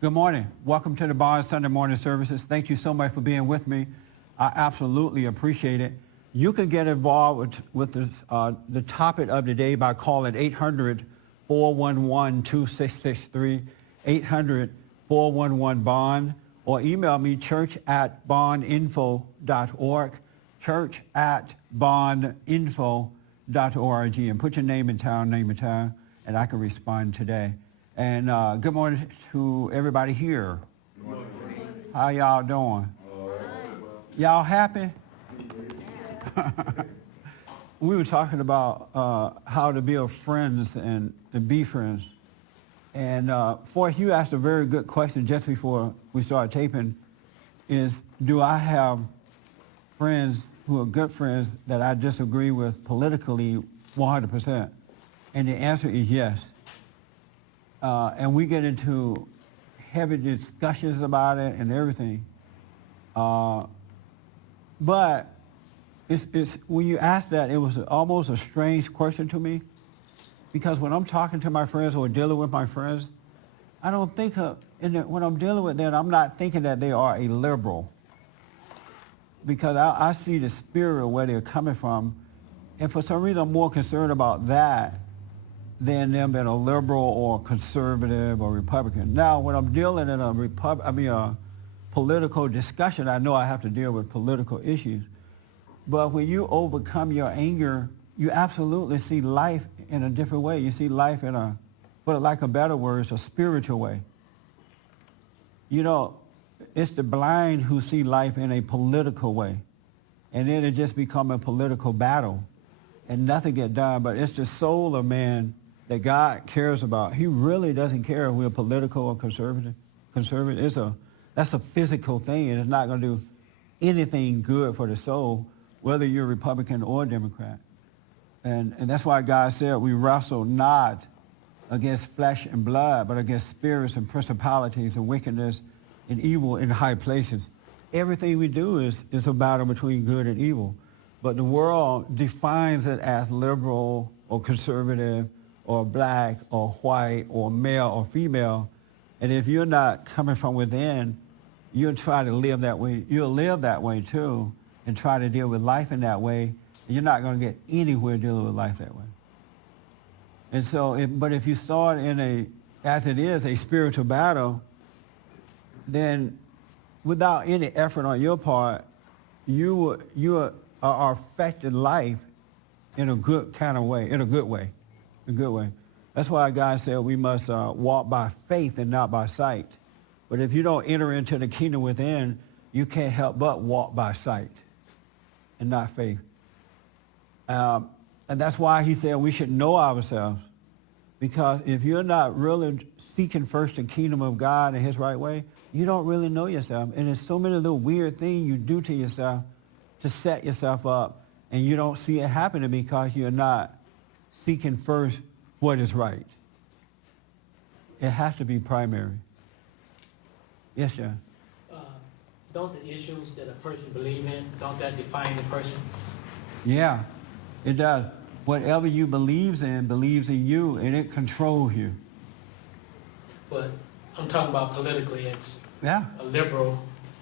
Good morning. Welcome to the Bond Sunday morning services. Thank you so much for being with me. I absolutely appreciate it. You can get involved with the topic of the day by calling 800-411-2663, 800-411-BOND, or email me church@bondinfo.org, church@bondinfo.org, and put your name and town, and I can respond today. And good morning to everybody here. Good morning. How y'all doing? Y'all happy? We were talking about how to build friends and be friends. And Forrest, you asked a very good question just before we started taping, is do I have friends who are good friends that I disagree with politically 100%? And the answer is yes. And we get into heavy discussions about it and everything. But it's when you ask that, it was almost a strange question to me, because when I'm talking to my friends or dealing with my friends, I don't think when I'm dealing with them, I'm not thinking that they are a liberal, because I see the spirit where they're coming from, and for some reason I'm more concerned about that than them being a liberal or conservative or Republican. Now, when I'm dealing in a political discussion, I know I have to deal with political issues. But when you overcome your anger, you absolutely see life in a different way. You see life in for lack of better words, a spiritual way. You know, it's the blind who see life in a political way. And then it just becomes a political battle and nothing gets done. But it's the soul of man that God cares about. He really doesn't care if we're political or conservative. That's a physical thing, and it's not going to do anything good for the soul, whether you're Republican or Democrat. And that's why God said we wrestle not against flesh and blood, but against spirits and principalities and wickedness and evil in high places. Everything we do is a battle between good and evil. But the world defines it as liberal or conservative or black or white or male or female. And if you're not coming from within, you'll try to live that way. You'll live that way too and try to deal with life in that way. And you're not going to get anywhere dealing with life that way. And so, but if you saw it as it is, a spiritual battle, then without any effort on your part, you are affecting life in a good kind of way, in a good way. A good way. That's why God said we must walk by faith and not by sight. But if you don't enter into the kingdom within, you can't help but walk by sight and not faith. And that's why he said we should know ourselves. Because if you're not really seeking first the kingdom of God in his right way, you don't really know yourself. And there's so many little weird things you do to yourself to set yourself up, and you don't see it happening because you're not seeking first what is right. It has to be primary. Yes, John. Don't the issues that a person believes in, don't that define the person? Yeah, it does. Whatever you believes in you, and it controls you. But I'm talking about politically. It's Yeah. A liberal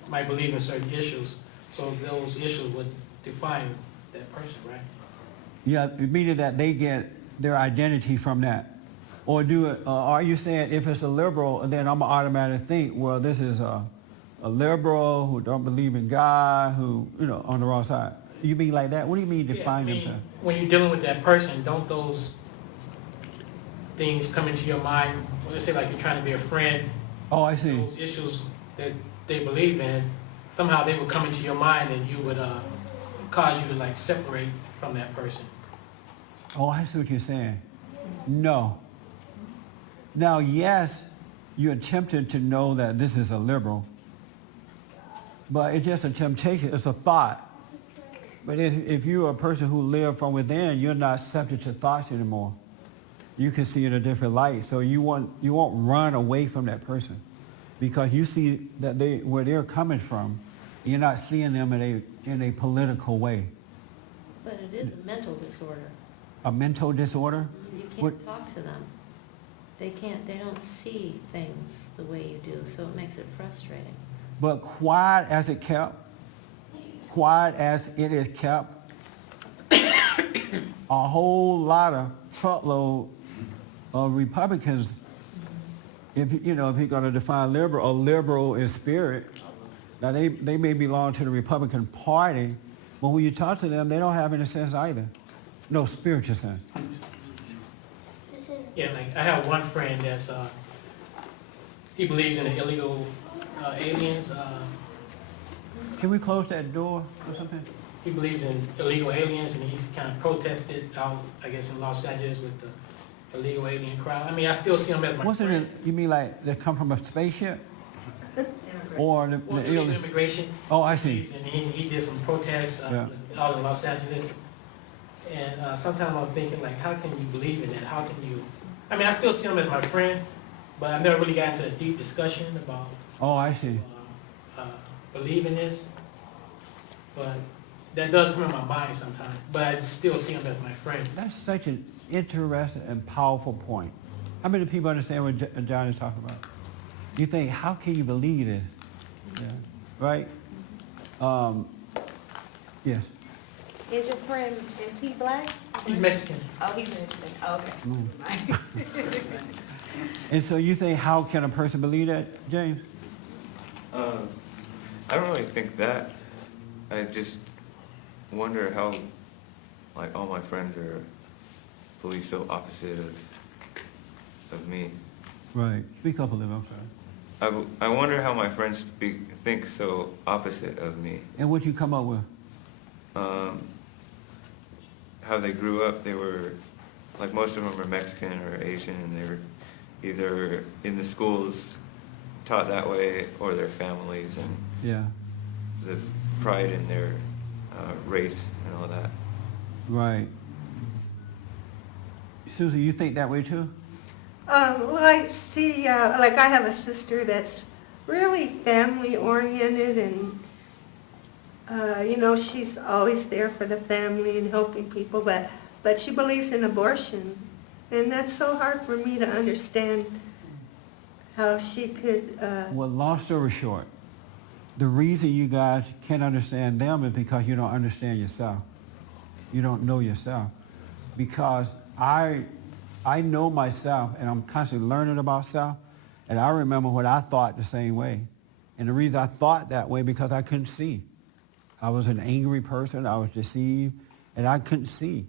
might believe in certain issues, so those issues would define that person, right? Yeah, meaning that they get their identity from that. Or are you saying if it's a liberal, then I'm automatically think, well, this is a liberal who don't believe in God, who, on the wrong side. You mean like that? What do you mean define themselves? When you're dealing with that person, don't those things come into your mind? Let's say like you're trying to be a friend. Oh, I see. Those issues that they believe in, somehow they would come into your mind and you would cause you to separate from that person. Oh, I see what you're saying. No. Now, yes, you're tempted to know that this is a liberal, but it's just a temptation. It's a thought. But if you're a person who lives from within, you're not subject to thoughts anymore. You can see in a different light. So you won't run away from that person because you see that where they're coming from. You're not seeing them in a political way. But it is a mental disorder. A mental disorder? You can't talk to them. they don't see things the way you do, so it makes it frustrating. But quiet as it is kept, a whole lot of truckload of Republicans, if you're going to define liberal, or liberal in spirit, now they may belong to the Republican Party, but when you talk to them, they don't have any sense either. No spiritual sense. Yeah, like I have one friend that's, he believes in the illegal aliens. Can we close that door or something? He believes in illegal aliens, and he's kind of protested out, I guess, in Los Angeles with the illegal alien crowd. I mean, I still see him as my What's friend. it? You mean like they come from a spaceship? Or the Well, illegal alien? immigration. Oh, I see. And he did some protests Yeah. out in Los Angeles. And sometimes I'm thinking, like, how can you believe in that? How can you? I mean, I still see him as my friend, but I've never really got into a deep discussion about Oh, I see. believing this. But that does come in my mind sometimes. But I still see him as my friend. That's such an interesting and powerful point. How many people understand what John is talking about? You think, how can you believe this? Yeah. Right? Yes. Is your friend, is he black? He's Mexican. Oh, he's Mexican. Oh, okay. And so you think, how can a person believe that, James? I don't really think that. I just wonder how, like, all my friends are believe so opposite of me. Right. Speak up a little, I'm sorry. I wonder how my friends think so opposite of me. And what you come up with? How they grew up, they were, like, most of them are Mexican or Asian, and they were either in the schools taught that way, or their families, and Yeah. the pride in their race and all that. Right. Susie, you think that way too? Well, I see, like I have a sister that's really family oriented, and she's always there for the family and helping people, but she believes in abortion, and that's so hard for me to understand how she could. Well, long story short, the reason you guys can't understand them is because you don't understand yourself. You don't know yourself. Because I know myself, and I'm constantly learning about self, and I remember when I thought the same way. And the reason I thought that way because I couldn't see. I was an angry person, I was deceived, and I couldn't see.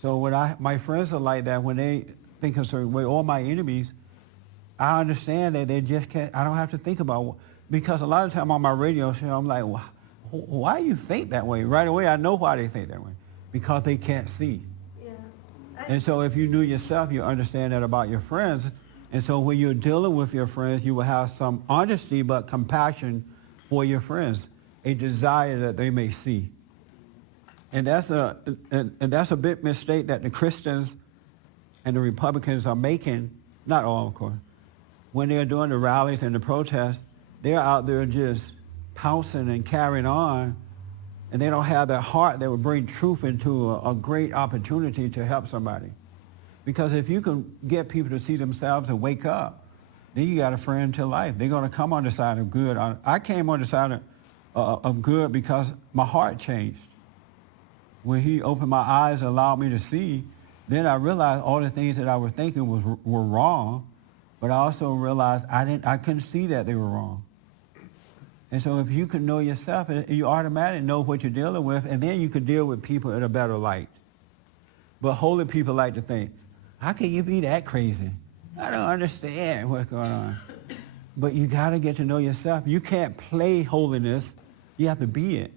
So when my friends are like that, when they think a certain way, all my enemies, I understand that they just can't, I don't have to think about, because a lot of time on my radio show, I'm like, why do you think that way? Right away, I know why they think that way. Because they can't see. Yeah. And so if you knew yourself, you understand that about your friends. And so when you're dealing with your friends, you will have some honesty but compassion for your friends, a desire that they may see. And that's a big mistake that the Christians and the Republicans are making, not all, of course. When they're doing the rallies and the protests, they're out there just pouncing and carrying on, and they don't have that heart that would bring truth into a great opportunity to help somebody. Because if you can get people to see themselves and wake up, then you got a friend to life. They're going to come on the side of good. I came on the side of good because my heart changed. When he opened my eyes and allowed me to see, then I realized all the things that I was thinking were wrong, but I also realized I couldn't see that they were wrong. And so if you can know yourself, you automatically know what you're dealing with, and then you can deal with people in a better light. But holy people like to think, how can you be that crazy? I don't understand what's going on. But you got to get to know yourself. You can't play holiness. You have to be it.